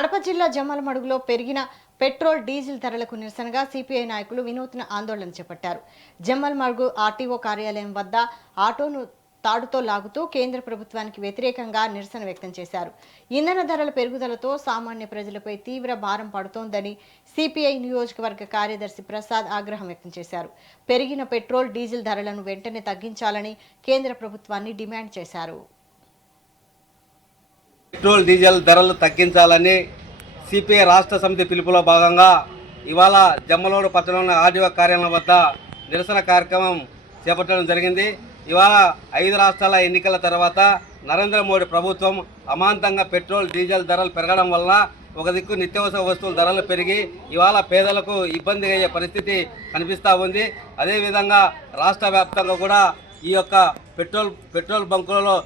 కడప జిల్లా జమ్మలమడుగులో పెరిగిన petrol diesel ధరలకు నిరసనగా సిపిఐ నాయకులు వినూత్న ఆందోళన చేపట్టారు. జమ్మలమడుగు ఆర్టీఓ కార్యాలయం వద్ద ఆటోను తాడుతో లాగుతూ కేంద్ర ప్రభుత్వానికి వ్యతిరేకంగా నిరసన వ్యక్తం చేశారు. ఇంధన ధరల పెరుగుదలతో సామాన్య ప్రజలపై తీవ్ర భారం పడుతోందని సిపిఐ నియోజకవర్గ కార్యదర్శి ప్రసాద్ ఆగ్రహం వ్యక్తం చేశారు. పెరిగిన పెట్రోల్ డీజిల్ ధరలను వెంటనే తగ్గించాలని కేంద్ర ప్రభుత్వాన్ని డిమాండ్ చేశారు. పెట్రోల్ డీజిల్ ధరలు తగ్గించాలని సిపిఐ రాష్ట్ర సమితి పిలుపులో భాగంగా ఇవాళ జమ్మలమడుగు పట్టణంలోని ఆర్డీఓ కార్యాలయం వద్ద నిరసన కార్యక్రమం చేపట్టడం జరిగింది. ఇవాళ 5 రాష్ట్రాల ఎన్నికల తర్వాత నరేంద్ర మోడీ ప్రభుత్వం అమాంతంగా పెట్రోల్ డీజిల్ ధరలు పెరగడం వలన ఒక దిక్కు నిత్యావసర వస్తువుల ధరలు పెరిగి ఇవాళ పేదలకు ఇబ్బంది అయ్యే పరిస్థితి కనిపిస్తూ ఉంది. అదేవిధంగా రాష్ట్ర వ్యాప్తంగా కూడా ఈ యొక్క పెట్రోల్ బంకులలో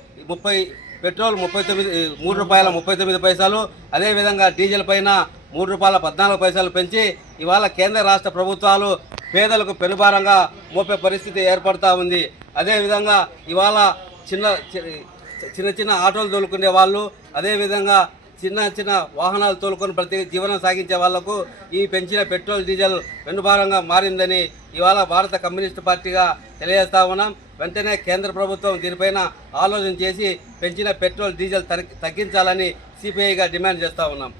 పెట్రోల్ 3 రూపాయల 39 పైసలు, అదేవిధంగా డీజిల్ పైన 3 రూపాయల 14 పైసలు పెంచి ఇవాళ కేంద్ర రాష్ట్ర ప్రభుత్వాలు పేదలకు పెనుభారంగా మోపే పరిస్థితి ఏర్పడతా ఉంది. అదేవిధంగా ఇవాళ చిన్న ఆటోలు తోలుకునే వాళ్ళు, అదేవిధంగా చిన్న వాహనాలు తోలుకొని ప్రతి జీవనం సాగించే వాళ్లకు ఈ పెంచిన పెట్రోల్ డీజిల్ వెనుభారంగా మారిందని ఇవాళ భారత కమ్యూనిస్టు పార్టీగా తెలియజేస్తా ఉన్నాం. వెంటనే కేంద్ర ప్రభుత్వం దీనిపైన ఆలోచన చేసి పెంచిన పెట్రోల్ డీజిల్ తగ్గించాలని సిపిఐగా డిమాండ్ చేస్తూ ఉన్నాం.